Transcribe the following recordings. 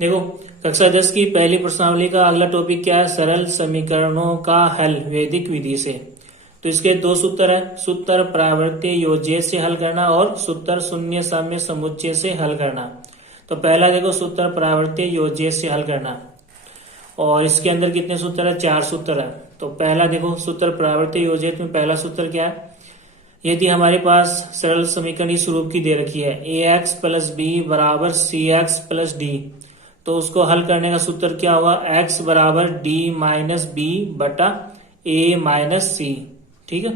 देखो, कक्षा 10 की पहली प्रश्नावली का अगला टॉपिक क्या है? सरल समीकरणों का हल वैदिक विधि से। तो इसके दो सूत्र है, सूत्र प्रावर्त योज्य से हल करना और सूत्र शून्य साम्य समुच्चय से हल करना। तो पहला देखो, सूत्र प्रावर्त योज्य से हल करना, और इसके अंदर कितने सूत्र है? 4 सूत्र है। तो पहला देखो, सूत्र प्रावर्त योज्य में पहला सूत्र क्या है? यदि हमारे पास सरल समीकरण इस रूप की दे रखी है, ए एक्स प्लस बी बराबर सी एक्स प्लस डी, तो उसको हल करने का सूत्र क्या होगा? x बराबर डी माइनस बी बटा ए माइनस सी। ठीक है।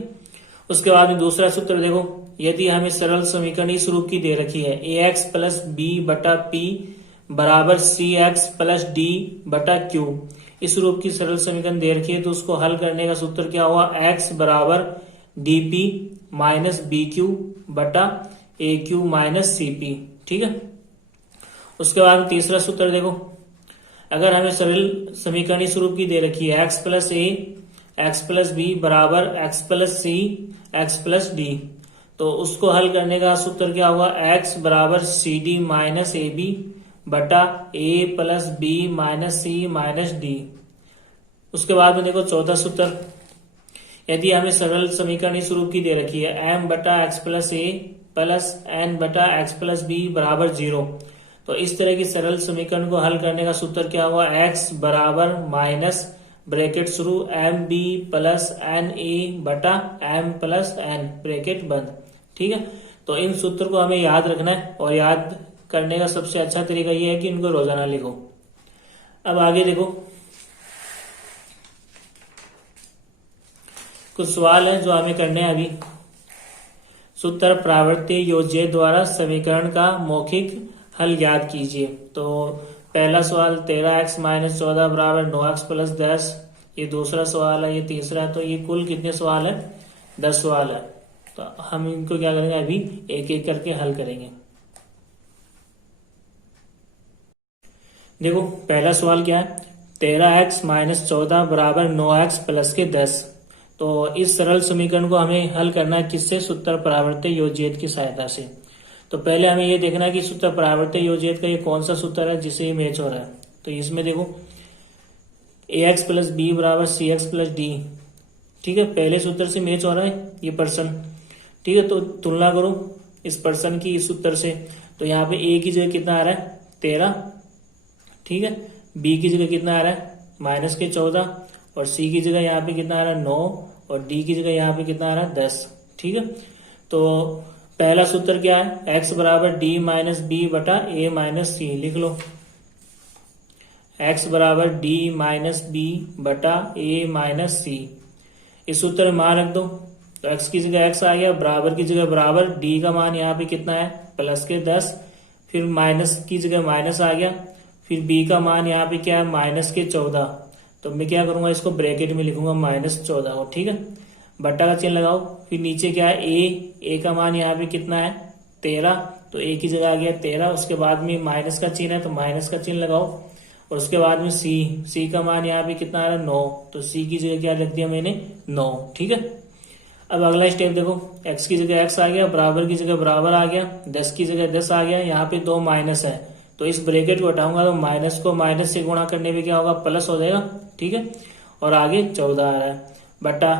उसके बाद में दूसरा सूत्र देखो, यदि हमें सरल समीकरण इस रूप की दे रखी है, ए एक्स प्लस बी बटा पी बराबर सी एक्स प्लस डी बटा क्यू, इस रूप की सरल समीकरण दे रखी है, तो उसको हल करने का सूत्र क्या होगा? x बराबर D P minus B Q बटा A Q minus C P. ठीक है। उसके बाद तीसरा सूत्र देखो, अगर हमें सरल समीकरण इस रूप की दे रखी है, x प्लस ए एक्स प्लस बी बराबर x प्लस सी एक्स प्लस डी, तो उसको हल करने का सूत्र क्या होगा? x बराबर C D minus A B बटा A plus B minus C minus D. उसके बाद में देखो चौथा सूत्र, यदि हमें सरल समीकरण इस रूप की दे रखी है, m बटा एक्स प्लस ए प्लस एन बटा एक्स प्लस बी बराबर 0, तो इस तरह की सरल समीकरण को हल करने का सूत्र क्या हुआ? x बराबर माइनस ब्रैकेट शुरू M B plus N A बटा एम प्लस एन ब्रैकेट बंद। ठीक है। तो इन सूत्र को हमें याद रखना है, और याद करने का सबसे अच्छा तरीका यह है कि इनको रोजाना लिखो। अब आगे देखो, कुछ सवाल है जो हमें करने हैं अभी। सूत्र प्रावर्त योज्य द्वारा समीकरण का मौखिक हल याद कीजिए। तो पहला सवाल 13x माइनस 14 बराबर 9x प्लस 10, ये दूसरा सवाल है, ये तीसरा है। तो ये कुल कितने सवाल है? 10 सवाल है। तो हम इनको क्या करेंगे? अभी एक एक करके हल करेंगे। देखो, पहला सवाल क्या है? 13x माइनस 14 बराबर 9x प्लस के 10। तो इस सरल समीकरण को हमें हल करना है किससे? सूत्र प्रावर्त योज्य की सहायता से। तो पहले हमें ये देखना है कि सूत्र प्रावर्त योज्य का ये कौन सा सूत्र है जिसे मैच हो रहा है। तो इसमें देखो, ए एक्स प्लस बी बराबर सी एक्स प्लस डी। ठीक है, पहले सूत्र से मैच हो रहा है ये पर्सन। ठीक है, तो तुलना करो इस पर्सन की इस सूत्र से। तो यहाँ पे ए की जगह कितना आ रहा है? 13। ठीक है, बी की जगह कितना आ रहा है? माइनस के 14, और सी की जगह यहाँ पे कितना आ रहा है? 9, और डी की जगह यहाँ पे कितना आ रहा है? 10। ठीक है, तो पहला सूत्र क्या है? x बराबर डी माइनस बी बटा ए माइनस सी। लिख लो, x बराबर डी माइनस बी बटा ए माइनस सी। इस सूत्र में मान रख दो। तो x की जगह x आ गया, बराबर की जगह बराबर, डी का मान यहाँ पे कितना है? प्लस के 10, फिर माइनस की जगह माइनस आ गया, फिर b का मान यहाँ पे क्या है? माइनस के 14। तो मैं क्या करूंगा? इसको ब्रैकेट में लिखूंगा -14 को। ठीक है, बट्टा का चिन्ह लगाओ। फिर नीचे क्या है? ए का मान यहाँ पे कितना है? 13। तो ए की जगह आ गया 13। उसके बाद में माइनस का चिन्ह है, तो माइनस का चिन्ह लगाओ। और उसके बाद में सी का मान यहाँ पे कितना आ रहा है? 9। तो सी की जगह क्या रख दिया मैंने? 9। ठीक है, अब अगला स्टेप देखो, x की जगह x आ गया, बराबर की जगह बराबर आ गया, 10 की जगह 10 आ गया। यहाँ पे 2 माइनस है, तो इस ब्रैकेट को हटाऊंगा, तो माइनस को माइनस से गुणा करने पे क्या होगा? प्लस हो जाएगा। ठीक है, और आगे 14 आ रहा है, बटा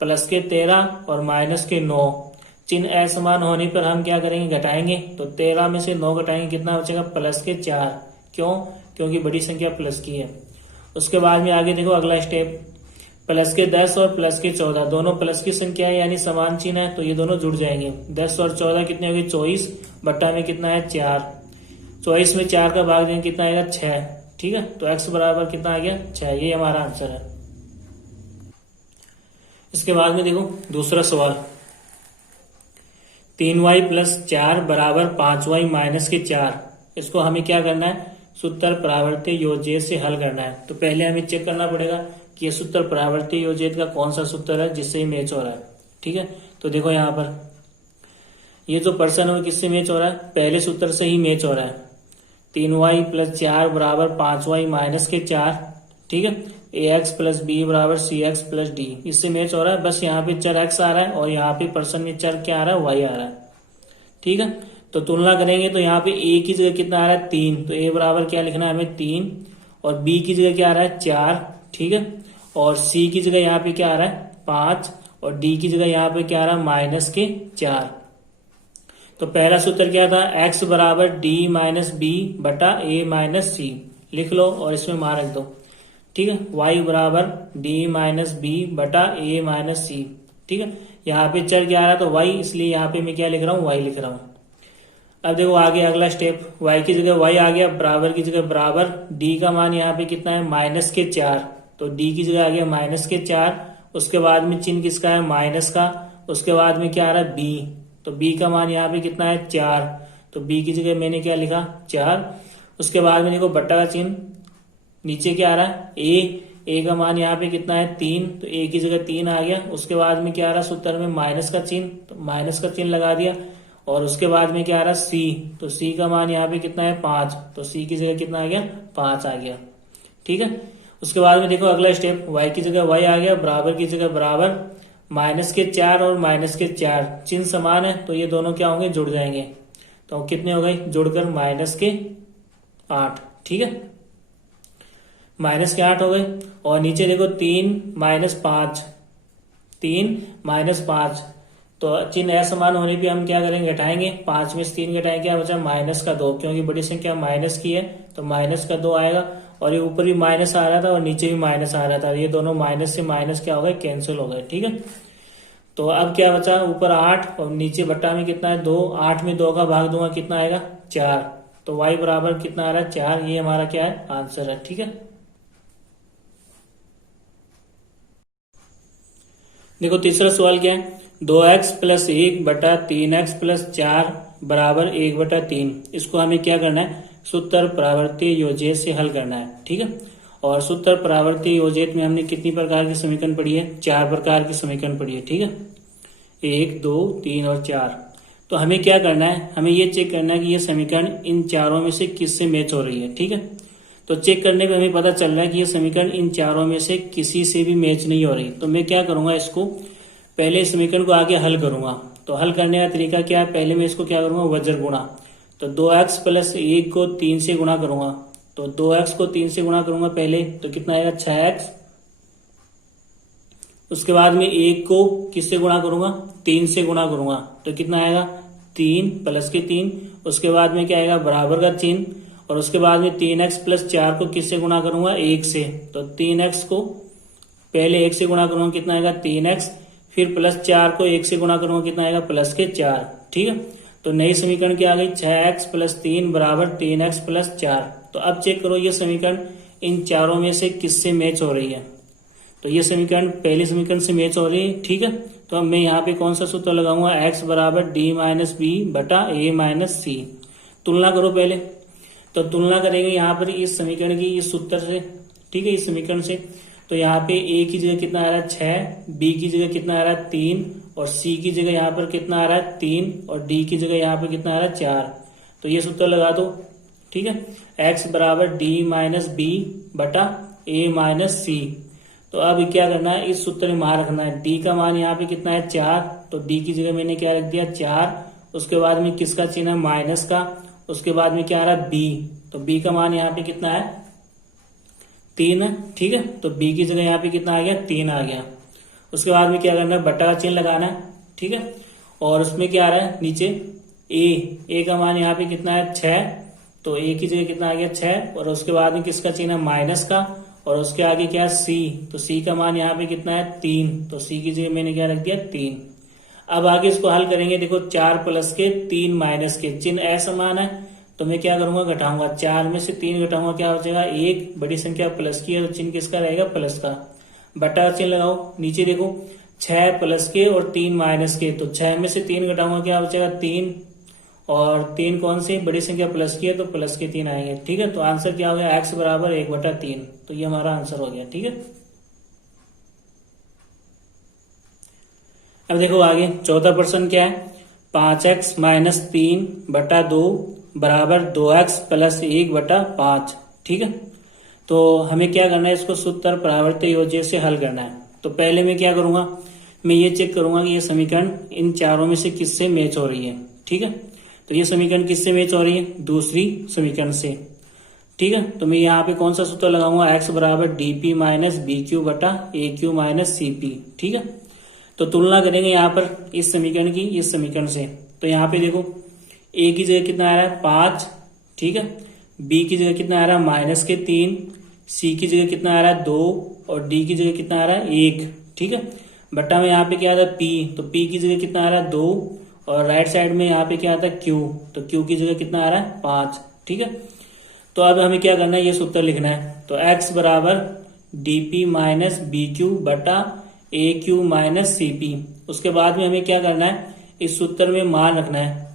प्लस के 13 और माइनस के 9। चिन्ह असमान होने पर हम क्या करेंगे? घटाएंगे। तो 13 में से 9 घटाएंगे, कितना बचेगा? प्लस के 4। क्यों? क्योंकि बड़ी संख्या प्लस की है। उसके बाद में आगे देखो, अगला स्टेप, प्लस के 10 और प्लस के 14 दोनों प्लस की संख्या है, यानी समान चिन्ह है, तो ये दोनों जुड़ जाएंगे। 10 और 14 कितने हो गए? 24, बट्टा में कितना है? 4। 24 में 4 का भाग देंगे, कितना आएगा? 6। ठीक है, तो x बराबर कितना आ गया? 6। ये हमारा आंसर है। इसके बाद में देखो दूसरा सवाल, 3y प्लस 4 बराबर 5y माइनस के 4। इसको हमें क्या करना है? सूत्र प्रावर्त योज्य से हल करना है। तो पहले हमें चेक करना पड़ेगा कि ये सूत्र प्रावर्त योज्य का कौन सा सूत्र है जिससे मैच हो रहा है। ठीक है, तो देखो यहाँ पर ये जो पर्सन है वो किससे मैच हो रहा है? पहले सूत्र से ही मैच हो रहा है। 3y प्लस 4 बराबर 5y माइनस के 4। ठीक है, ए एक्स प्लस बी बराबर सी एक्स प्लस डी, इससे मैच हो रहा है। बस यहाँ पे चर x आ रहा है और यहाँ पे पर्सन में चर क्या आ रहा है? y आ रहा है। ठीक है, तो तुलना करेंगे तो यहाँ पे ए की जगह कितना आ रहा है 3, तो ए बराबर क्या लिखना है हमें 3, और बी की जगह क्या आ रहा है 4, ठीक है, और सी की जगह यहाँ पे क्या आ रहा है 5, और डी की जगह यहाँ पे क्या आ रहा है -4। तो पहला सूत्र क्या था, x बराबर डी माइनस बी बटा ए माइनस सी, लिख लो और इसमें मान रख दो, ठीक है। y बराबर डी माइनस बी बटा ए माइनस सी, ठीक है। यहाँ पे चर क्या आ रहा है तो y, इसलिए यहाँ पे मैं क्या लिख रहा हूँ y लिख रहा हूँ। अब देखो आगे अगला स्टेप, y की जगह y आ गया, बराबर की जगह बराबर, d का मान यहाँ पे कितना है -4, तो d की जगह आ गया -4, उसके बाद में चिन्ह किसका है माइनस का, उसके बाद में क्या आ रहा है b, तो b का मान यहाँ पे कितना है 4, तो b की जगह मैंने क्या लिखा 4, उसके बाद में देखो बट्टा का चिन्ह, नीचे क्या आ रहा है a का मान यहाँ पे कितना है 3, तो a की जगह 3 आ गया, उसके बाद में क्या आ रहा है सूत्र में माइनस का चिन्ह, तो माइनस का चिन्ह लगा दिया, और उसके बाद में क्या आ रहा है c, तो c का मान यहाँ पे कितना है 5, तो c की जगह कितना आ गया 5 आ गया, ठीक है। उसके बाद में देखो अगला स्टेप, y की जगह y आ गया, बराबर की जगह बराबर, -4 और -4 चिन्ह समान है, तो ये दोनों क्या होंगे जुड़ जाएंगे, तो कितने हो गए जुड़कर -8, ठीक है, -8 हो गए। और नीचे देखो 3 -5, 3 -5, तो चिन्ह असमान होने पे हम क्या करेंगे घटाएंगे, 5 में से 3 घटाएंगे, क्या बचा -2, क्योंकि बड़ी संख्या माइनस की है तो -2 आएगा, और ये ऊपर भी माइनस आ रहा था और नीचे भी माइनस आ रहा था, ये दोनों माइनस से माइनस क्या हो गए कैंसिल हो गए, ठीक है। तो अब क्या बचा, ऊपर 8 और नीचे बट्टा में कितना है 2, 8 में 2 का भाग दूंगा कितना आएगा 4, तो y बराबर कितना आ रहा है 4, ये हमारा क्या है आंसर है, ठीक है। देखो तीसरा सवाल क्या है, 2x + 1 बटा 3x + 4 बराबर 1/3, इसको हमें क्या करना है सूत्र परावर्तीय योजक से हल करना है, ठीक है। और सूत्र परावर्तीय योजक में हमने कितनी प्रकार की समीकरण पढ़ी है, 4 प्रकार की समीकरण पढ़ी है, ठीक है, 1, 2, 3 और 4। तो हमें क्या करना है, हमें ये चेक करना है कि ये समीकरण इन चारों में से किससे मैच हो रही है, ठीक है। तो चेक करने पे हमें पता चल रहा है कि ये समीकरण इन चारों में से किसी से भी मैच नहीं हो रही, तो मैं क्या करूंगा, इसको पहले इस समीकरण को आगे हल करूंगा। तो हल करने का तरीका क्या है, पहले मैं इसको क्या करूंगा वज्र गुणा, तो 2x + 1 को 3 से गुणा करूंगा, तो 2x को 3 से गुणा करूंगा पहले, तो कितना आएगा 6x, उसके बाद में 1 को किससे गुणा करूंगा 3 से गुणा करूंगा, तो कितना आएगा 3 + के 3, उसके बाद में क्या आएगा बराबर का चिन्ह, और उसके बाद में 3x + 4 को किससे गुणा करूंगा 1 से, तो 3x को पहले 1 से गुणा करूंगा कितना आएगा 3x, फिर +4 को 1 से गुणा करूंगा कितना आएगा +4, ठीक है। तो नई समीकरण क्या आ गई 6x + 3 बराबर 3x + 4। तो अब चेक करो ये समीकरण इन चारों में से किससे मैच हो रही है, तो ये समीकरण पहली समीकरण से मैच हो रही है, ठीक है। तो अब मैं यहाँ पे कौन सा सूत्र लगाऊंगा, x बराबर d - b बटा a - c। तुलना करो पहले, तो तुलना करेंगे यहाँ पर इस समीकरण की इस सूत्र से, ठीक है, इस समीकरण से। तो यहाँ पे a की जगह कितना आ रहा है 6, b की जगह कितना आ रहा है 3, और c की जगह यहाँ पर कितना आ रहा है 3, और d की जगह यहाँ पर कितना आ रहा है 4। तो ये सूत्र लगा दो, ठीक है, x बराबर d - b बटा a - c। तो अब क्या करना है, इस सूत्र में मान रखना है, d का मान यहाँ पे कितना है 4, तो d की जगह मैंने क्या रख दिया 4, उसके बाद में किसका चिन्ह है माइनस का, उसके बाद में क्या आ रहा है b, तो b का मान यहाँ पे कितना है 3 है, ठीक है। तो b की जगह यहाँ पे कितना आ गया 3 आ गया। उसके बाद में क्या करना है बट्टा का चिन्ह लगाना है, ठीक है, और उसमें क्या आ रहा है नीचे a का मान यहाँ पे कितना है 6, तो a की जगह कितना आ गया 6, और उसके बाद में किसका चिन्ह है माइनस का, और उसके आगे क्या है c, तो c का मान यहाँ पे कितना है 3, तो c की जगह मैंने क्या रख दिया 3। अब आगे इसको हल करेंगे, देखो 4 + के 3 माइनस के, चिन्ह असमान है, तो मैं क्या करूंगा घटाऊंगा, 4 में से 3 घटाऊंगा क्या हो जाएगा 1, बड़ी संख्या प्लस की है तो चिन्ह किसका रहेगा प्लस का, बटा का चिन्ह लगाओ। नीचे देखो 6 + के और 3 माइनस के, तो 6 में से 3 घटाऊंगा क्या हो जाएगा 3, और 3 कौन सी बड़ी संख्या प्लस की है तो प्लस के 3 आएंगे, ठीक है। तो आंसर क्या हो गया x बराबर 1/3, तो ये हमारा आंसर हो गया, ठीक है। अब देखो आगे चौथा प्रश्न क्या है, 5x - 3 बटा 2 बराबर 2x + 1/5, ठीक है। तो हमें क्या करना है, इसको सूत्र परावर्तीय योजक से हल करना है। तो पहले मैं क्या करूंगा, मैं ये चेक करूंगा कि ये समीकरण इन चारों में से किससे मैच हो रही है, ठीक है। तो ये समीकरण किससे मैच हो रही है? दूसरी समीकरण से। ठीक है, तो मैं यहाँ पे कौन सा सूत्र लगाऊंगा? x बराबर dp माइनस बी क्यू बटा A Q minus C P. ठीक है, तो तुलना करेंगे यहाँ पर इस समीकरण की इस समीकरण से। तो यहाँ पे देखो a की जगह कितना आ रहा है? 5। ठीक है, b की जगह कितना आ रहा है? -3, c की जगह कितना आ रहा है? 2 और d की जगह कितना आ रहा है? 1। ठीक है, बट्टा में यहाँ पे क्या आता है? p, तो p की जगह कितना आ रहा है? 2 और राइट साइड में यहाँ पे क्या आता है? q, तो q की जगह कितना आ रहा है? 5। ठीक है, तो अब हमें क्या करना है? ये सूत्र लिखना है। तो x बराबर dp माइनस बी क्यू बटा A Q minus C P. उसके बाद में हमें क्या करना है? इस सूत्र में मान रखना है।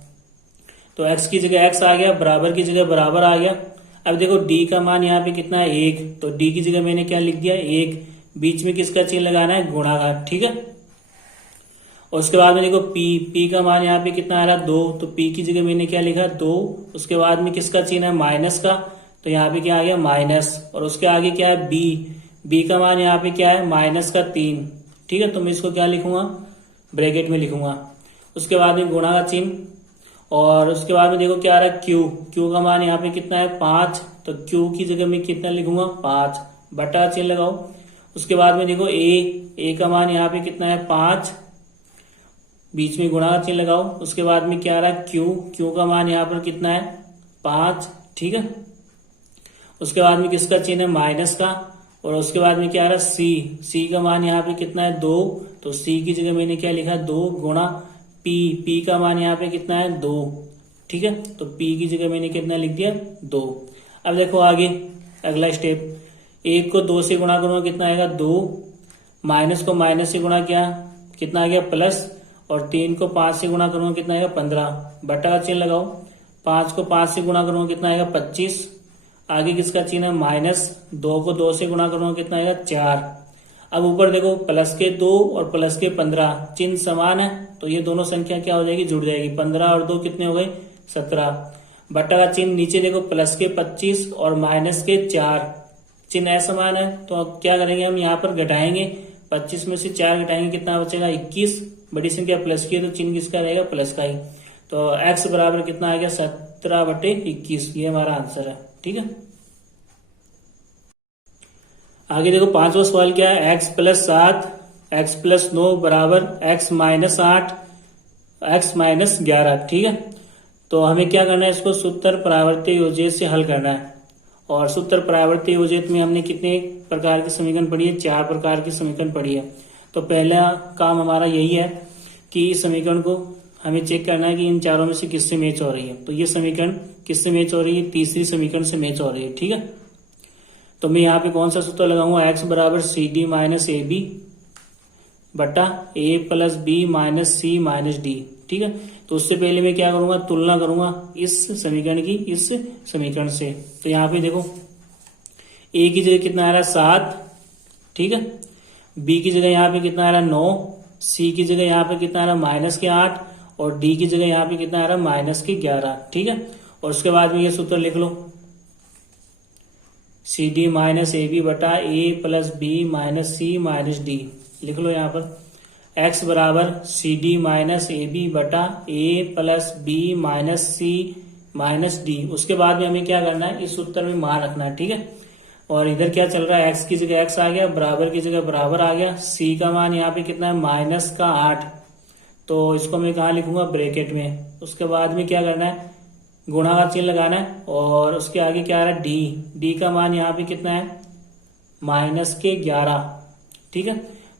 तो x की जगह x आ गया, बराबर की जगह बराबर आ गया। अब देखो d का मान यहाँ पे कितना है? 1, तो d की जगह मैंने क्या लिख दिया? 1। बीच में किसका चिन्ह लगाना है? गुणाकार। ठीक है, और उसके बाद में देखो p का मान यहाँ पे कितना आ रहा है? 2, तो p की जगह मैंने क्या लिखा? 2। उसके बाद में किसका चिन्ह है? माइनस का, तो यहाँ पे क्या आ गया? माइनस। और उसके आगे क्या है? b का मान यहाँ पे क्या है? -3। ठीक है, तो मैं इसको क्या लिखूंगा? ब्रैकेट में लिखूंगा। उसके बाद में गुणा का चिन्ह, और उसके बाद में देखो क्या आ रहा है? q का मान यहाँ पे कितना है? 5, तो q की जगह में कितना लिखूंगा? 5, बटा का चिन्ह लगाओ। उसके बाद में देखो a का मान यहाँ पे कितना है? 5, बीच में गुणा का चिन्ह लगाओ। उसके बाद में क्या आ रहा है? q का मान यहाँ पर कितना है? 5। ठीक है, उसके बाद में किसका चिन्ह है? माइनस का, और उसके बाद में क्या आ रहा है? c का मान यहाँ पे कितना है? 2, तो c की जगह मैंने क्या लिखा? 2 गुणा p का मान यहाँ पे कितना है? 2। ठीक है, तो p की जगह मैंने कितना लिख दिया? 2। अब देखो आगे अगला स्टेप, 1 को 2 से गुणा करूंगा, कितना आएगा? 2। माइनस को माइनस से गुणा किया, कितना आ गया? प्लस। और 3 को 5 से गुणा करूंगा, कितना आएगा? 15, बटा का चिन्ह लगाओ। 5 को 5 से गुणा करूंगा, कितना आएगा? 25। आगे किसका चिन्ह है? माइनस। 2 को 2 से गुणा करूंगा, कितना आएगा? 4। अब ऊपर देखो प्लस के 2 और प्लस के 15 चिन्ह समान है, तो ये दोनों संख्या क्या हो जाएगी? जुड़ जाएगी। 15 और 2 कितने हो गए? 17। बटा का चिन्ह नीचे देखो, प्लस के 25 और माइनस के 4 चिन्ह असमान है, तो अब क्या करेंगे? हम यहाँ पर घटाएंगे। 25 में से 4 घटाएंगे, कितना बचेगा? 21। बड़ी संख्या प्लस की है, तो चिन्ह किसका रहेगा? प्लस का ही। तो x बराबर कितना आ गया? 17/21। ये हमारा आंसर है। ठीक है, आगे देखो 5वां सवाल क्या है? x + 7 x + 9 बराबर x - 8 x - 11। ठीक है, तो हमें क्या करना है? इसको सूत्र परावर्त्य योजित से हल करना है। और सूत्र परावर्त्य योजित में हमने कितने प्रकार की समीकरण पढ़ी है? 4 प्रकार की समीकरण पढ़ी है। तो पहला काम हमारा यही है कि इस समीकरण को हमें चेक करना है कि इन चारों में से किससे मैच हो रही है। तो ये समीकरण किससे मैच हो रही है? तीसरी समीकरण से मैच हो रही है। ठीक है, तो मैं यहाँ पे कौन सा सूत्र लगाऊंगा? x बराबर CD माइनस ए बी बटा a plus B minus C minus D. ठीक है, तो उससे पहले मैं क्या करूंगा? तुलना करूंगा इस समीकरण की इस समीकरण से। तो यहाँ पे देखो a की जगह कितना आ रहा है? 7। ठीक है, b की जगह यहाँ पे कितना आ रहा है? 9। c की जगह यहाँ पे कितना आ रहा है? -8। और d की जगह यहाँ पे कितना आ रहा है? -11। ठीक है, और उसके बाद में ये सूत्र लिख लो, CD माइनस ए बी बटा a plus B minus C minus D. लिख लो यहाँ पर x बराबर CD माइनस ए बी बटा a plus B minus C minus D. उसके बाद में हमें क्या करना है? इस सूत्र में मान रखना है। ठीक है, और इधर क्या चल रहा है? x की जगह x आ गया, बराबर की जगह बराबर आ गया। c का मान यहाँ पे कितना है? -8, तो इसको मैं कहाँ लिखूंगा? ब्रैकेट में। उसके बाद में क्या करना है? गुणा का चिन्ह लगाना है, और उसके आगे क्या आ रहा है? डी का मान यहाँ पे कितना है? -11। ठीक है,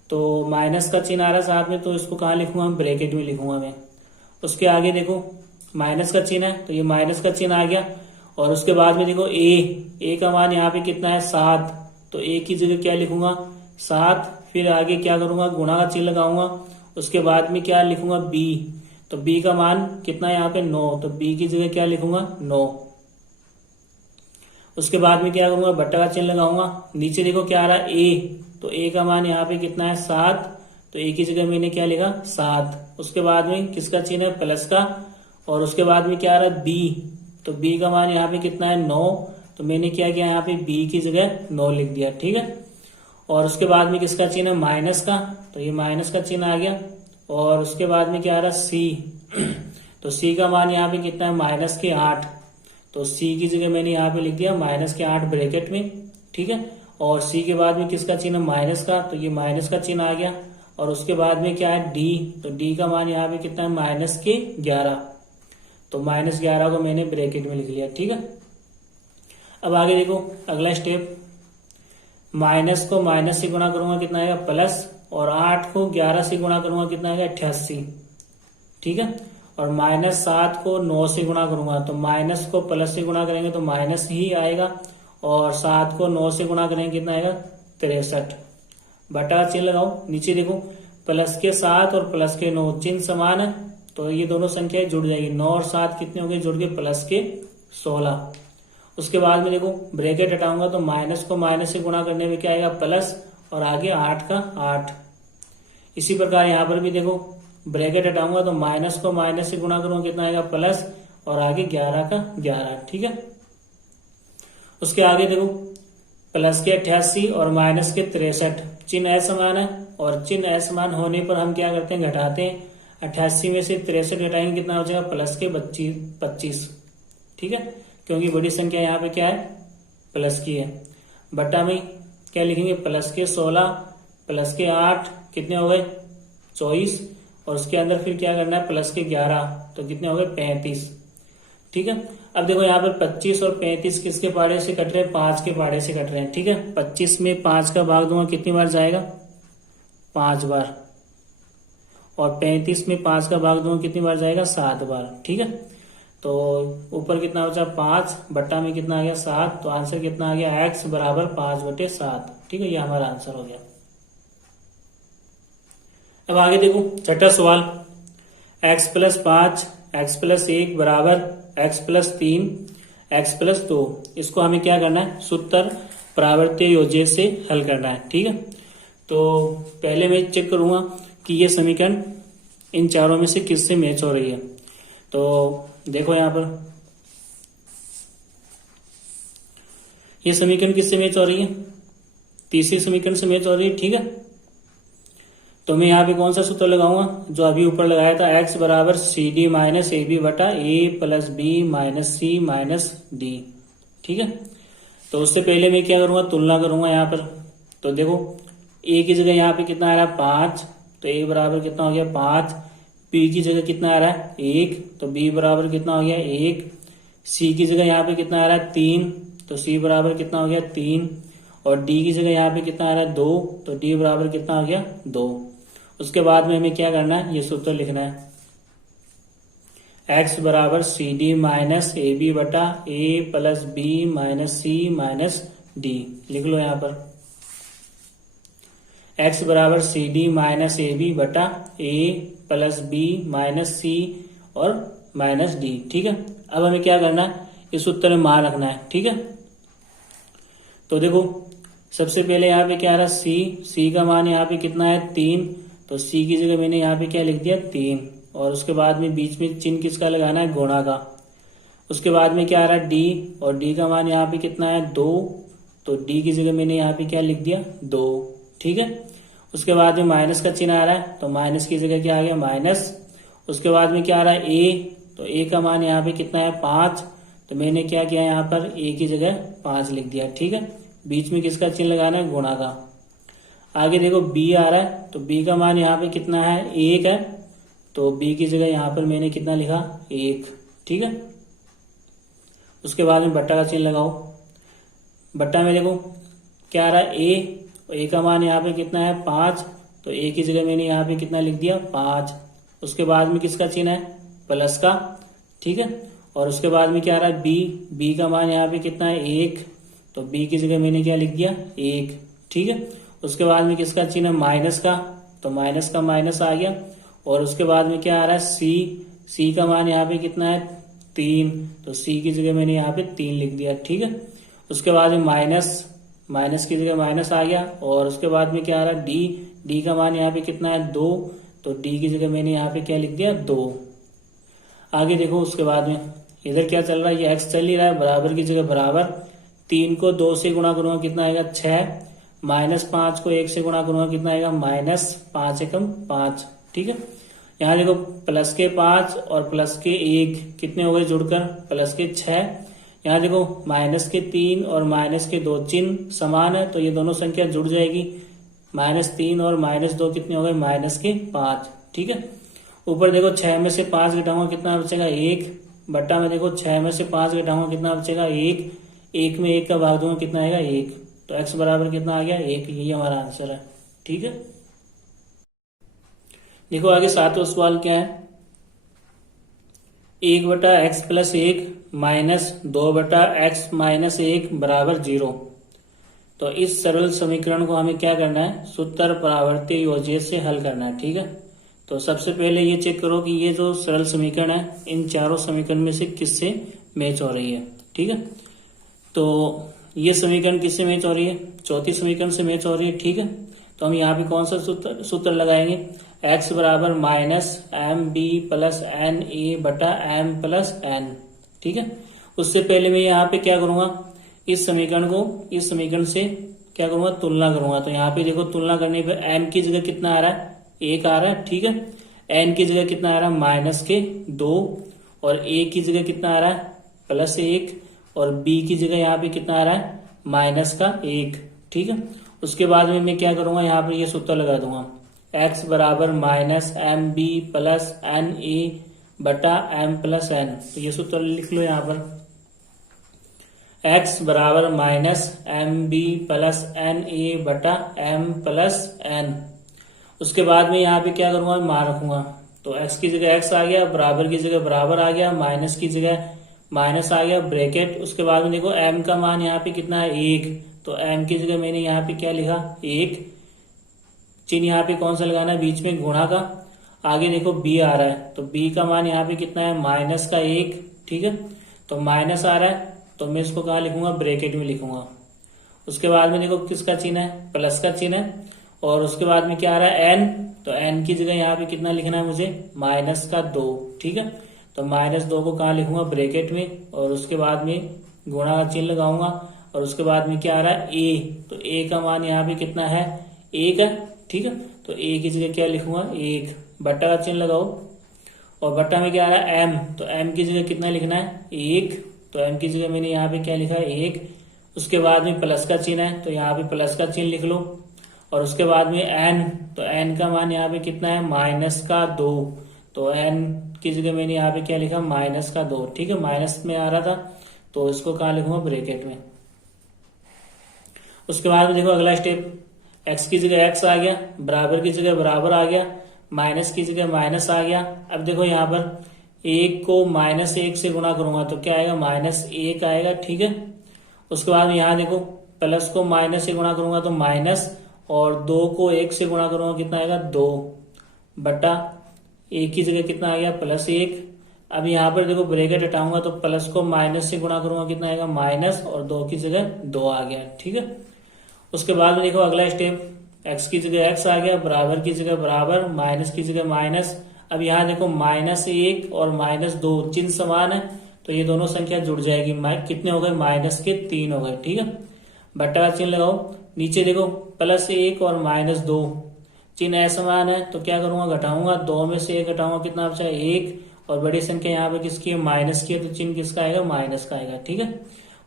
तो माइनस का चिन्ह आ रहा है साथ में, तो इसको कहाँ लिखूंगा? ब्रैकेट में लिखूंगा मैं। उसके आगे देखो माइनस का चिन्ह है, तो ये माइनस का चिन्ह आ गया। और उसके बाद में देखो ए का मान यहाँ पे कितना है? 7, तो ए की जगह क्या लिखूंगा? 7। फिर आगे क्या करूंगा? गुणा का चिन्ह लगाऊंगा। उसके बाद में क्या लिखूंगा? बी, तो b का मान कितना है यहाँ पे? 9, तो b की जगह क्या लिखूंगा? 9। उसके बाद में क्या करूंगा? बट्टा का चिन्ह लगाऊंगा। नीचे देखो क्या आ रहा है? a, तो a का मान यहाँ पे कितना है? 7, तो a की जगह मैंने क्या लिखा? 7। उसके बाद में किसका चिन्ह है? प्लस का। और उसके बाद में क्या आ रहा है? b, तो b का मान यहाँ पे कितना है? 9, तो मैंने क्या किया? यहाँ पे b की जगह 9 लिख दिया। ठीक है, और उसके बाद में किसका चिन्ह है? माइनस का, तो ये माइनस का चिन्ह आ गया। और उसके बाद में क्या आ रहा है? c, तो सी का मान यहाँ पे कितना है -8, तो सी की जगह मैंने यहाँ पे लिख दिया -8 ब्रैकेट में, ठीक है। और सी के बाद में किसका चिन्ह, माइनस का, तो ये माइनस का चिन्ह आ गया। और उसके बाद में क्या है डी, तो डी का मान यहाँ पे कितना है -11, तो -11 को मैंने ब्रैकेट में लिख लिया, ठीक है। अब आगे देखो अगला स्टेप, माइनस को माइनस से गुणा करूंगा कितना आएगा प्लस, और 8 को 11 से गुणा करूंगा कितना आएगा 88, ठीक है। और -7 को 9 से गुणा करूंगा, तो माइनस को प्लस से गुणा करेंगे तो माइनस ही आएगा, और 7 को 9 से गुणा करेंगे कितना आएगा 63, बटा चिन्ह लगाओ। नीचे देखो प्लस के 7 और प्लस के 9 चिन्ह समान है, तो ये दोनों संख्याएं जुड़ जाएगी। 9 और 7 कितने हो गए, जुड़ गए प्लस के 16। उसके बाद में देखो ब्रैकेट हटाऊंगा तो माइनस को माइनस से गुणा करने में क्या आएगा प्लस, और आगे 8 का 8। इसी प्रकार यहाँ पर भी देखो ब्रैकेट हटाऊंगा तो माइनस को माइनस से गुणा करूंगा कितना आएगा प्लस, और आगे 11 का 11, ठीक है। उसके आगे देखो प्लस के 88 और माइनस के 63, चिन्ह असमान है, और चिन्ह असमान होने पर हम क्या करते हैं घटाते हैं। 88 में से 63 घटाएंगे कितना हो जाएगा प्लस के 25, ठीक है, क्योंकि बड़ी संख्या यहाँ पे क्या है प्लस की है। बटा में क्या लिखेंगे प्लस के 16 प्लस के 8 कितने हो गए 24, और उसके अंदर फिर क्या करना है प्लस के 11, तो कितने हो गए 35, ठीक है। अब देखो यहाँ पर 25 और 35 किसके पाड़े से कट रहे हैं, 5 के पाड़े से कट रहे हैं, ठीक है। 25 में 5 का भाग दूंगा कितनी बार जाएगा 5 बार, और 35 में 5 का भाग दूंगा कितनी बार जाएगा 7 बार, ठीक है। तो ऊपर कितना बचा 5, बट्टा में कितना आ गया 7, तो आंसर कितना आ गया x बराबर 5/7, ठीक है, ये हमारा आंसर हो गया। अब आगे देखो छठा सवाल, x + 5 x + 1 बराबर x + 3 x + 2, इसको हमें क्या करना है सूत्र प्रावर्त्य योज्य से हल करना है, ठीक है। तो पहले मैं चेक करूंगा कि ये समीकरण इन चारों में से किससे मैच हो रही है। तो देखो यहाँ पर ये समीकरण किससे मैच हो रही है, तीसरी समीकरण से मैच हो रही है, ठीक है। तो मैं यहाँ पे कौन सा सूत्र लगाऊंगा, जो अभी ऊपर लगाया था, x बराबर CD - AB बटा A + B - C - D, ठीक है। तो उससे पहले मैं क्या करूंगा तुलना करूंगा यहाँ पर। तो देखो A की जगह यहाँ पे कितना आ रहा है 5, तो A बराबर कितना हो गया 5, B की जगह कितना आ रहा है 1, तो B बराबर कितना हो गया 1, C की जगह यहाँ पे कितना आ रहा है 3, तो C बराबर कितना हो गया 3, और D की जगह यहाँ पे कितना आ रहा है 2, तो D बराबर कितना हो गया 2। उसके बाद में हमें क्या करना है, ये सूत्र लिखना है, x बराबर CD - AB बटा A + B - C - D, लिख लो यहाँ पर x बराबर CD - AB बटा A + B - C और -D, ठीक है। अब हमें क्या करना है, इस सूत्र में मान रखना है, ठीक है। तो देखो सबसे पहले यहाँ पे क्या आ रहा है C का मान यहाँ पे कितना है 3, तो C की जगह मैंने यहाँ पे क्या लिख दिया 3, और उसके बाद में बीच में चिन्ह किसका लगाना है गुणा का। उसके बाद में क्या आ रहा है D, और D का मान यहाँ पे कितना है 2, तो D की जगह मैंने यहाँ पे क्या लिख दिया 2, ठीक है। उसके बाद में माइनस का चिन्ह आ रहा है, तो माइनस की जगह क्या आ गया माइनस। उसके बाद में क्या आ रहा है A, तो A का मान यहाँ पे कितना है 5, तो मैंने क्या किया यहाँ पर A की जगह 5 लिख दिया, ठीक है। बीच में किसका चिन्ह लगाना है गुणा का। आगे देखो B आ रहा है, तो B का मान यहाँ पे कितना है 1 है, तो B की जगह यहाँ पर मैंने कितना लिखा 1, ठीक है। उसके बाद में बट्टा का चिन्ह लगाओ। बट्टा में देखो क्या आ रहा है A का मान यहाँ पे कितना है 5, तो A की जगह मैंने यहाँ पे कितना लिख दिया 5। उसके बाद में किसका चिन्ह है प्लस का, ठीक है। और उसके बाद में क्या आ रहा है B का मान यहाँ पे कितना है 1, तो B की जगह मैंने क्या लिख दिया 1, ठीक है। उसके बाद में किसका चिन्ह है माइनस का, तो माइनस का माइनस आ गया। और उसके बाद में क्या आ रहा है C का मान यहाँ पे कितना है 3, तो C की जगह मैंने यहाँ पे 3 लिख दिया, ठीक है। उसके बाद में माइनस की जगह माइनस आ गया। और उसके बाद में क्या आ रहा है D का मान यहाँ पे कितना है 2, तो D की जगह मैंने यहाँ पे क्या लिख दिया 2। आगे देखो उसके बाद में इधर क्या चल रहा है, ये x चल ही रहा है, बराबर की जगह बराबर। 3 को 2 से गुणा करूंगा कितना आएगा 6, -5 को 1 से गुणा करूंगा कितना आएगा -5 × 5, ठीक है। यहाँ देखो प्लस के 5 और प्लस के 1 कितने हो गए जुड़कर, प्लस के 6। यहाँ देखो माइनस के 3 और माइनस के 2 चिन्ह समान है तो ये दोनों संख्या जुड़ जाएगी। -3 और -2 कितने हो गए, माइनस के 5। ठीक है, ऊपर देखो 6 में से 5 घटाऊंगा कितना बचेगा, 1 बट्टा में देखो 6 में से 5 घटाऊंगा कितना बचेगा, 1। 1 में 1 का भाग दूंगा कितना आएगा, 1। तो x बराबर कितना आ गया, 1। यही हमारा आंसर है। ठीक है, देखो आगे 7वां सवाल क्या है, 1/x + 1 - 2/x - 1 बराबर 0। तो इस सरल समीकरण को हमें क्या करना है, सूत्र परावर्ती योज्य से हल करना है। ठीक है, तो सबसे पहले ये चेक करो कि ये जो सरल समीकरण है इन चारों समीकरण में से किससे मैच हो रही है। ठीक है, तो ये समीकरण किससे मैच हो रही है, चौथी समीकरण से मैच हो रही है। ठीक है, तो हम यहाँ पे कौन सा सूत्र लगाएंगे, x बराबर -mb + na/m + n। ठीक है, उससे पहले मैं यहाँ पे क्या करूंगा, इस समीकरण से क्या करूंगा, तुलना करूंगा। तो यहाँ पे देखो तुलना करने पे m की जगह कितना आ रहा है, 1 आ रहा है। ठीक है, n की जगह कितना आ रहा है, -2, और a की जगह कितना आ रहा है, +1, और b की जगह यहाँ पे कितना आ रहा है, -1। ठीक है, उसके बाद में मैं क्या करूंगा, यहाँ पर ये सूत्र लगा दूंगा, x बराबर -mb + na/m + n। तो ये सूत्र लिख लो यहाँ पर, x बराबर -mb + na/m + n। उसके बाद में यहाँ पे क्या करूंगा, मान रखूंगा। तो x की जगह x आ गया, बराबर की जगह बराबर आ गया, माइनस की जगह माइनस आ गया, ब्रैकेट। उसके बाद में देखो m का मान यहाँ पे कितना है, 1। तो m की जगह मैंने यहाँ पे क्या लिखा, 1। चिन्ह यहाँ पे कौन सा लगाना है, बीच में गुणा का। आगे देखो b आ रहा है, तो b का मान यहाँ पे कितना है, -1। ठीक है, तो माइनस आ रहा है तो मैं इसको कहाँ लिखूंगा, ब्रैकेट में लिखूंगा। उसके बाद में देखो किसका चिन्ह है, प्लस का चिन्ह है, और उसके बाद में क्या आ रहा है, n। तो n की जगह यहाँ पे कितना लिखना है मुझे, -2। ठीक है, तो -2 को कहाँ लिखूंगा, ब्रैकेट में, और उसके बाद में गुणा का चिन्ह लगाऊंगा। और उसके बाद में क्या आ रहा है, a। तो a का मान यहाँ पे कितना है, 1 है। ठीक है, तो a की जगह क्या लिखूंगा, 1, बट्टा का चिन्ह लगाओ, और बट्टा में क्या आ रहा है, m। तो m की जगह कितना लिखना है, 1। तो m की जगह मैंने यहाँ पे क्या लिखा है, 1। उसके बाद में प्लस का चिन्ह है, तो यहाँ पे प्लस का चिन्ह लिख लो। और उसके बाद में n। तो n का मान यहाँ पे कितना है, -2। तो n की जगह मैंने यहाँ पे क्या लिखा, -2। ठीक है, माइनस में आ रहा था तो इसको कहाँ लिखूंगा, ब्रैकेट में। उसके बाद में देखो अगला स्टेप, x की जगह x आ गया, बराबर की जगह बराबर आ गया, माइनस की जगह माइनस आ गया। अब देखो यहाँ पर 1 को -1 से गुणा करूंगा तो क्या आएगा, -1 आएगा। ठीक है, उसके बाद में यहाँ देखो प्लस को माइनस से गुणा करूंगा तो माइनस, और 2 को 1 से गुणा करूंगा कितना आएगा, 2, बटा 1 की जगह कितना आ गया, +1। अब यहाँ पर देखो ब्रैकेट हटाऊंगा तो प्लस को माइनस से गुणा करूंगा कितना आएगा, माइनस, और 2 की जगह 2 आ गया। ठीक है, उसके बाद में देखो अगला स्टेप, x की जगह x आ गया, बराबर की जगह बराबर, माइनस की जगह माइनस। अब यहाँ देखो -1 और -2 चिन्ह समान है तो ये दोनों संख्या जुड़ जाएगी, कितने हो गए, -3 हो गए। ठीक है, बट्टा का चिन्ह लगाओ। नीचे देखो +1 और -2 चिन्ह असमान है तो क्या करूंगा, घटाऊंगा। 2 में से 1 घटाऊंगा कितना बचा, 1। और बड़ी संख्या यहाँ पे किसकी है, माइनस की है, तो चिन्ह किसका आएगा, माइनस का आएगा। ठीक है,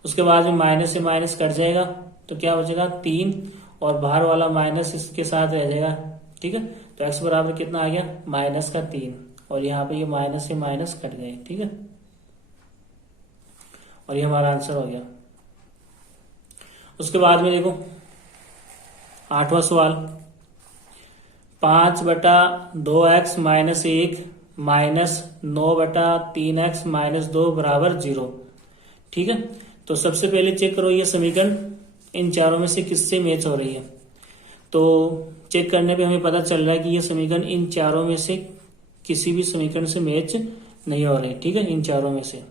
उसके बाद में माइनस से माइनस कट जाएगा तो क्या बचेगा, 3, और बाहर वाला माइनस इसके साथ रह जाएगा। ठीक है, तो x बराबर कितना आ गया, -3, और यहाँ पे ये माइनस से माइनस कट गए। ठीक है, और ये हमारा आंसर हो गया। उसके बाद में देखो 8वां सवाल, 5/2x - 1 - 9/3x - 2 बराबर 0। ठीक है, तो सबसे पहले चेक करो ये समीकरण इन चारों में से किससे मैच हो रही है। तो चेक करने पे हमें पता चल रहा है कि ये समीकरण इन चारों में से किसी भी समीकरण से मैच नहीं हो रही। ठीक है, इन चारों में से।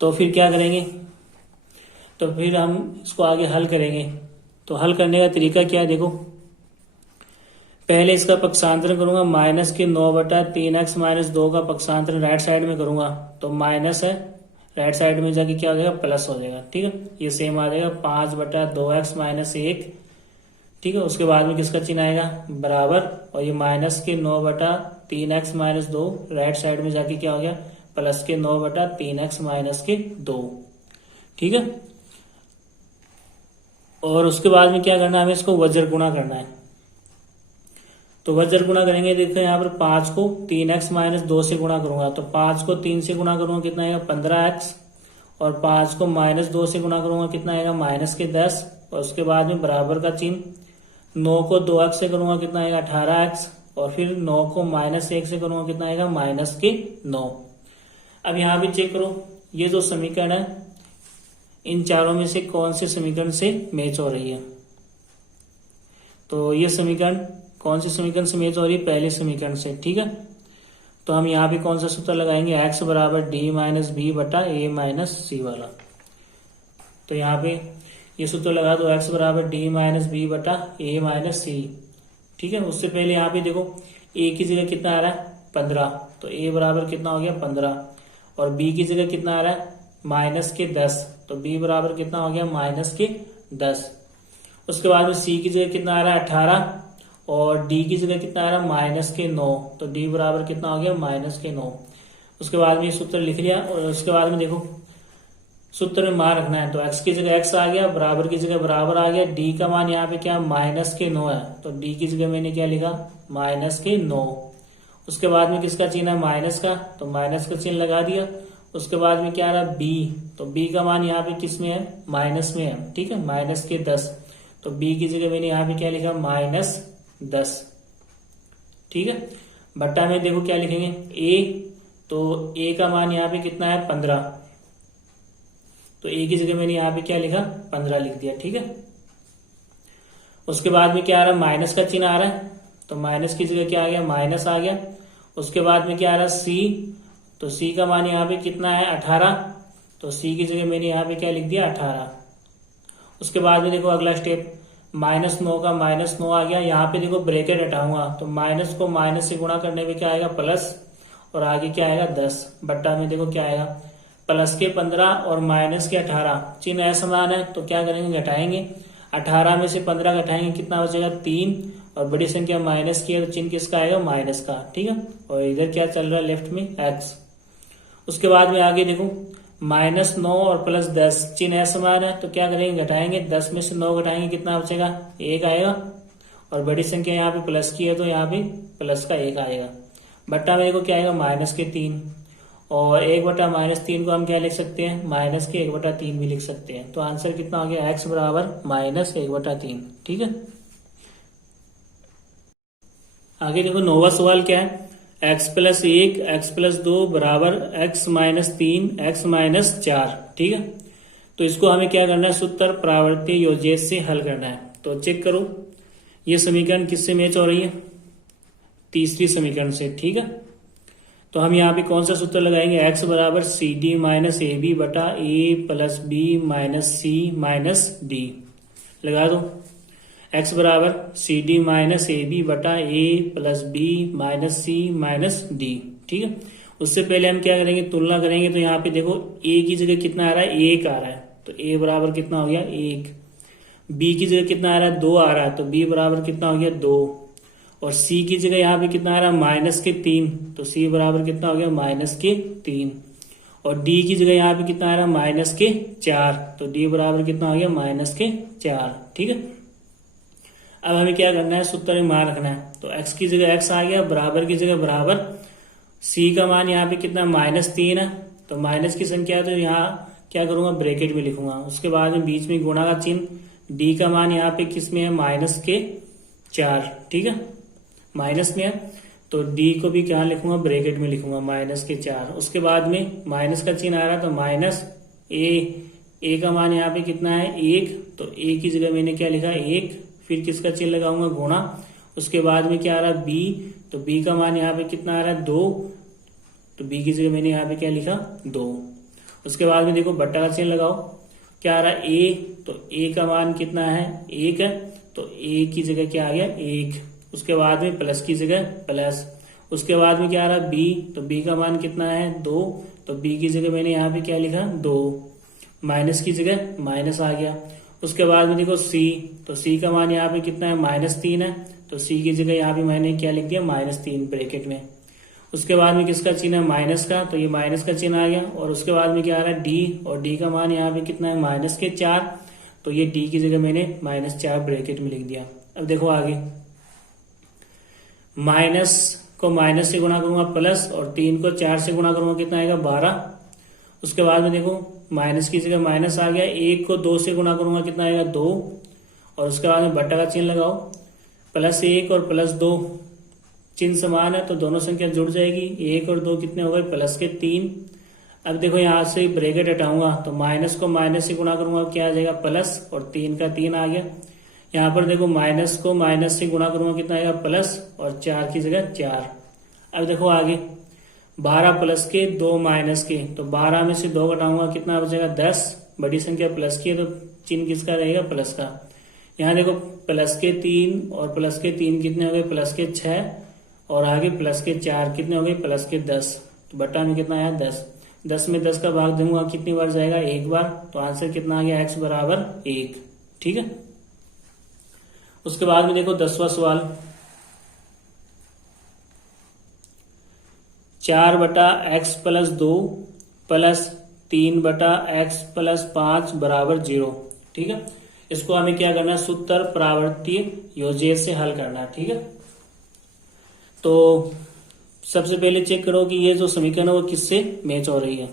तो फिर क्या करेंगे, तो फिर हम इसको आगे हल करेंगे। तो हल करने का तरीका क्या है, देखो पहले इसका पक्षांतरण करूंगा, -9/3x - 2 का पक्षांतरण राइट साइड में करूंगा तो माइनस है, राइट साइड में जाके क्या हो जाएगा, प्लस हो जाएगा। ठीक है, ये सेम आ जाएगा, 5/2x - 1 ठीक है। उसके बाद में किसका चिन्ह आएगा, बराबर, और ये माइनस के 9/3x माइनस 2, राइट साइड में जाके क्या हो गया, प्लस के 9/3x माइनस के 2। ठीक है। और उसके बाद में क्या करना है, हमें इसको वज्र गुणा करना है। तो वज्र गुणा करेंगे, देखो यहाँ पर 5 को 3x माइनस 2 से गुणा करूंगा, तो 5 को 3 से गुणा करूंगा कितना आएगा, 15x, और 5 को माइनस 2 से गुणा करूंगा कितना आएगा, माइनस के 10, और उसके बाद में बराबर का चिन्ह, 9 को 2x से करूंगा कितना आएगा, 18x, और फिर 9 को माइनस 1 से करूंगा कितना आएगा, माइनस के 9। अब यहाँ भी चेक करो, ये जो समीकरण है इन चारों में से कौन से समीकरण से मैच हो रही है। तो ये समीकरण कौन सी समीकरण से मैच हो रही है, पहले समीकरण से। ठीक है। तो हम यहाँ पे कौन सा सूत्र लगाएंगे, x बराबर डी माइनस बी बटा ए माइनस सी वाला। तो यहाँ पे ये सूत्र लगा दो, x बराबर डी माइनस बी बटा ए माइनस सी। ठीक है। उससे पहले यहाँ पे देखो a की जगह कितना आ रहा है, 15, तो a बराबर कितना हो गया, 15, और b की जगह कितना आ रहा है, माइनस के 10, तो b बराबर कितना हो गया, माइनस के 10। उसके बाद में c की जगह कितना आ रहा है, 18, और d की जगह कितना आ रहा है, माइनस के 9, तो d बराबर कितना हो गया, माइनस के 9। उसके बाद में ये सूत्र लिख लिया, और उसके बाद में देखो सूत्र में मान रखना है, तो x की जगह x आ गया, बराबर की जगह बराबर आ गया, d का मान यहाँ पे क्या, माइनस के 9 है, तो d की जगह मैंने क्या लिखा, माइनस के 9। उसके बाद में किसका चिन्ह है, माइनस का, तो माइनस का चिन्ह लगा दिया। उसके बाद में क्या आ रहा है, b, तो b का मान यहाँ पे किस में है, माइनस में है। ठीक है, माइनस के 10, तो b की जगह मैंने यहाँ पे क्या लिखा, माइनस 10। ठीक है। बट्टा में देखो क्या लिखेंगे, a, तो a का मान यहाँ पे कितना है, 15, तो a की जगह मैंने यहाँ पे क्या लिखा, 15 लिख दिया। ठीक है। उसके बाद में क्या आ रहा है, माइनस का चिन्ह आ रहा है, तो माइनस की जगह क्या आ गया, माइनस आ गया। उसके बाद में क्या आ रहा है, c, तो c का मान यहाँ पे कितना है, 18, तो c की जगह मैंने यहाँ पे क्या लिख दिया, 18। उसके बाद में देखो अगला स्टेप, -9 का -9 आ गया, यहाँ पे देखो ब्रैकेट हटाऊंगा, तो माइनस को माइनस से गुणा करने में क्या आएगा, प्लस, और आगे क्या आएगा, 10, बट्टा में देखो क्या आएगा, प्लस के 15 और माइनस के 18, चिन्ह असमान है, तो क्या करेंगे, घटाएंगे, 18 में से 15 घटाएंगे, कितना बचेगा, 3, और बड़ी संख्या माइनस की है, तो चिन्ह किसका आएगा, माइनस का। ठीक है। और इधर क्या चल रहा है, लेफ्ट में x। उसके बाद में आगे देखो, -9 और +10, चिन्ह असमान है, तो क्या करेंगे, घटाएंगे, 10 में से 9 घटाएंगे, कितना बचेगा, 1 आएगा, और बड़ी संख्या यहाँ पे प्लस की है, तो यहाँ पे प्लस का 1 आएगा। बट्टा में देखो क्या आएगा, -3, और 1/-3 को हम क्या लिख सकते हैं, -1/3 भी लिख सकते हैं। तो आंसर कितना हो गया, x बराबर -1/3। ठीक है। आगे देखो 9वां सवाल क्या है, x + 1 x + 2 बराबर x - 3 x - 4। ठीक है। तो इसको हमें क्या करना है, सूत्र प्रावर्ती योज्य से हल करना है। तो चेक करो ये समीकरण किससे मैच हो रही है, तीसरी समीकरण से। ठीक है। तो हम यहाँ पे कौन सा सूत्र लगाएंगे, x बराबर CD - AB बटा A + B - C - D। लगा दो, x बराबर CD - AB बटा A + B - C - D। ठीक है। उससे पहले हम क्या करेंगे, तुलना करेंगे, तो यहाँ पे देखो a की जगह कितना आ रहा है, 1 आ रहा है, तो a बराबर कितना हो गया, 1। b की जगह कितना आ रहा है, 2 आ रहा है, तो b बराबर कितना हो गया, 2। और c की जगह यहाँ पे कितना आ रहा है, -3, तो c बराबर कितना हो गया, -3। और d की जगह यहाँ पे कितना आ रहा है, -4, तो d बराबर कितना हो गया, -4। ठीक है। अब हमें क्या करना है, सूत्र में मान रखना है, तो x की जगह x आ गया, बराबर की जगह बराबर, c का मान यहाँ पे कितना, -3 है, तो माइनस की संख्या है, तो यहाँ क्या करूंगा, ब्रैकेट में लिखूंगा। उसके बाद में बीच में गुणा का चिन्ह, d का मान यहाँ पे किस में है, -4। ठीक है, माइनस में है, तो d को भी क्या लिखूंगा, ब्रैकेट में लिखूंगा, -4। उसके बाद में माइनस का चिन्ह आ रहा है, तो -a का मान यहाँ पे कितना है, 1, तो a की जगह मैंने क्या लिखा, 1, फिर किसका चिन्ह लगाऊंगा, गुणा। उसके बाद में क्या आ रहा है, b, तो b का मान यहाँ पे कितना आ रहा है, 2, तो b की जगह मैंने यहाँ पे क्या लिखा, 2। उसके बाद में देखो बट्टा का चिन्ह लगाओ, क्या आ रहा है, a, तो a का मान कितना है, 1 है, तो a की जगह क्या आ गया, 1। उसके बाद में प्लस की जगह प्लस। उसके बाद में क्या आ रहा है, b, तो b का मान कितना है, 2, तो b की जगह मैंने यहाँ पे क्या लिखा, 2। माइनस की जगह माइनस आ गया। उसके बाद में देखो सी, तो सी का मान यहाँ पे कितना है, -3 है, तो सी की जगह यहाँ पे मैंने क्या लिख दिया, -3 ब्रैकेट में। उसके बाद में किसका चिन्ह है, माइनस का, तो ये माइनस का चिन्ह आ गया। और उसके बाद में क्या आ रहा है, डी, और डी का मान यहाँ पे कितना है, -4, तो ये डी की जगह मैंने -4 ब्रैकेट में लिख दिया। अब देखो आगे, माइनस को माइनस से गुणा करूंगा प्लस, और 3 को 4 से गुणा करूंगा, कितना आएगा, 12। उसके बाद में देखो माइनस की जगह माइनस आ गया, 1 को 2 से गुणा करूंगा, कितना आएगा, 2। और उसके बाद में बट्टा का चिन्ह लगाओ, +1 और +2 चिन्ह समान है तो दोनों संख्या जुड़ जाएगी। 1 और 2 कितने हो गए, +3। अब देखो यहाँ से ब्रैकेट हटाऊंगा, तो माइनस को माइनस से गुणा करूंगा, क्या आ जाएगा, प्लस, और 3 का 3 आ गया। यहाँ पर देखो माइनस को माइनस से गुणा करूंगा, कितना आएगा, प्लस, और 4 की जगह 4। अब देखो आगे, 12 प्लस के 2 माइनस के, तो 12 में से 2 घटाऊंगा, कितना बचेगा, 10। बड़ी संख्या प्लस की है तो चिन्ह किसका रहेगा, प्लस का। यहाँ देखो प्लस के 3 और प्लस के 3 कितने हो गए, प्लस के 6, और आगे प्लस के 4 कितने हो गए, प्लस के 10। तो बट्टा में कितना आया, 10। 10 में 10 का भाग दूंगा, कितनी बार जाएगा, 1 बार। तो आंसर कितना आ गया, x बराबर 1। ठीक है। उसके बाद में देखो 10वां सवाल, 4/x + 2 + 3/x + 5 = 0। ठीक है। इसको हमें क्या करना है, सूत्र प्रावर्तीय योज्य से हल करना है। ठीक है। तो सबसे पहले चेक करो कि ये जो समीकरण है वो किससे मैच हो रही है।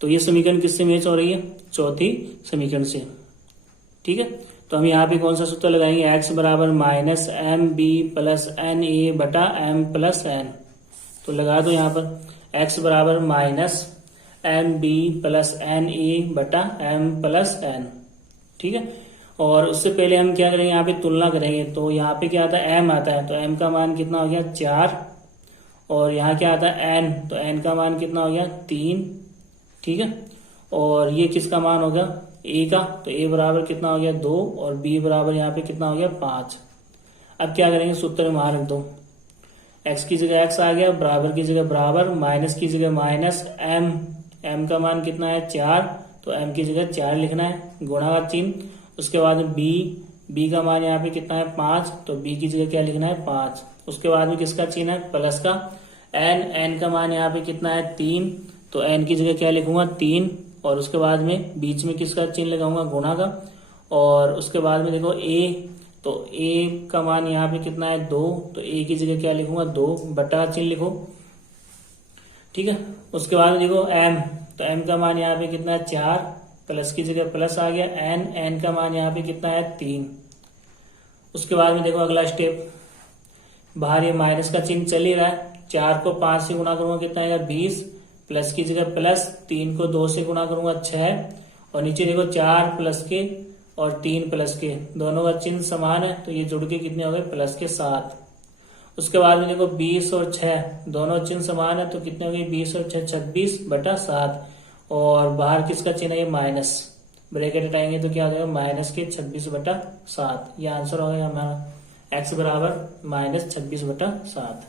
तो ये समीकरण किससे मैच हो रही है, चौथी समीकरण से। ठीक है। तो हम यहाँ पे कौन सा सूत्र लगाएंगे, x बराबर -mb + na/m + n। तो लगा दो यहाँ पर, x बराबर -mb + na/m + n। ठीक है। और उससे पहले हम क्या करेंगे, यहाँ पे तुलना करेंगे। तो यहाँ पे क्या आता है, m आता है, तो m का मान कितना हो गया, 4। और यहाँ क्या आता है, n, तो n का मान कितना हो गया, 3। ठीक है। और ये किसका मान हो गया, a का, तो a बराबर कितना हो गया, 2, और b बराबर यहाँ पे कितना हो गया, 5। अब क्या करेंगे, सूत्र में रख दो, x की जगह x आ गया, बराबर की जगह बराबर, माइनस की जगह माइनस, m का मान कितना है, 4, तो m की जगह 4 लिखना है, गुणा का चिन्ह। उसके बाद में b का मान यहाँ पे कितना है, 5, तो b की जगह क्या लिखना है, 5। उसके बाद में किसका चिन्ह है, प्लस का। n का मान यहाँ पे कितना है, 3, तो n की जगह क्या लिखूंगा, 3। और उसके बाद में बीच में किसका चिन्ह लगाऊंगा, गुणा का। और उसके बाद में देखो a, तो a का मान यहाँ पे कितना है, 2, तो a की जगह क्या लिखूंगा, 2, बट्टा का चिन्ह लिखो। ठीक है। उसके बाद में देखो m, तो m का मान यहाँ पे कितना है, 4, प्लस की जगह प्लस आ गया, n का मान यहाँ पे कितना है, 3। उसके बाद में देखो अगला स्टेप, बाहर ये माइनस का चिन्ह चल ही रहा है, 4 को 5 से गुणा करूंगा, कितना आएगा, 20, प्लस की जगह प्लस, 3 को 2 से गुणा करूंगा, 6, और नीचे देखो 4 प्लस के और 3 प्लस के, दोनों का चिन्ह समान है, तो ये जुड़ के कितने हो गए, प्लस के 7। उसके बाद में देखो 20 और 6 दोनों चिन्ह समान है, तो कितने हो गए, 20 और 6 26/7। और बाहर किसका चिन्ह है, माइनस, ब्रैकेट हटाएंगे तो क्या हो जाएगा, -26/7। ये आंसर हो गया हमारा, x बराबर -26/7।